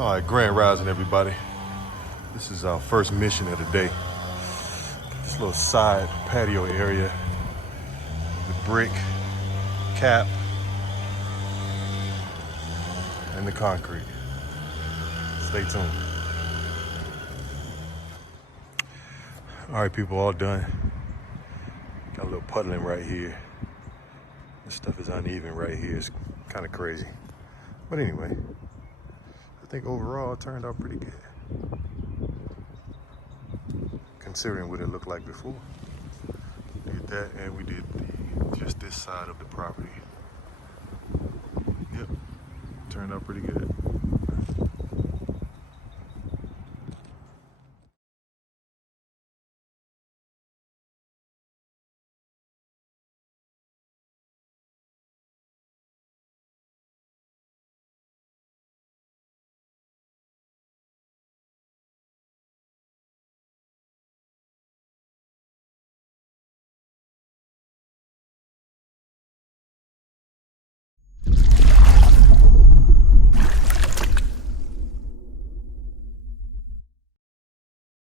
All right, grand rising, everybody. This is our first mission of the day. This little side patio area, the brick cap and the concrete. Stay tuned. All right, people, all done. Got a little puddling right here. This stuff is uneven right here. It's kind of crazy. But anyway, I think overall it turned out pretty good, considering what it looked like before. Did that, and we did just this side of the property. Yep, turned out pretty good.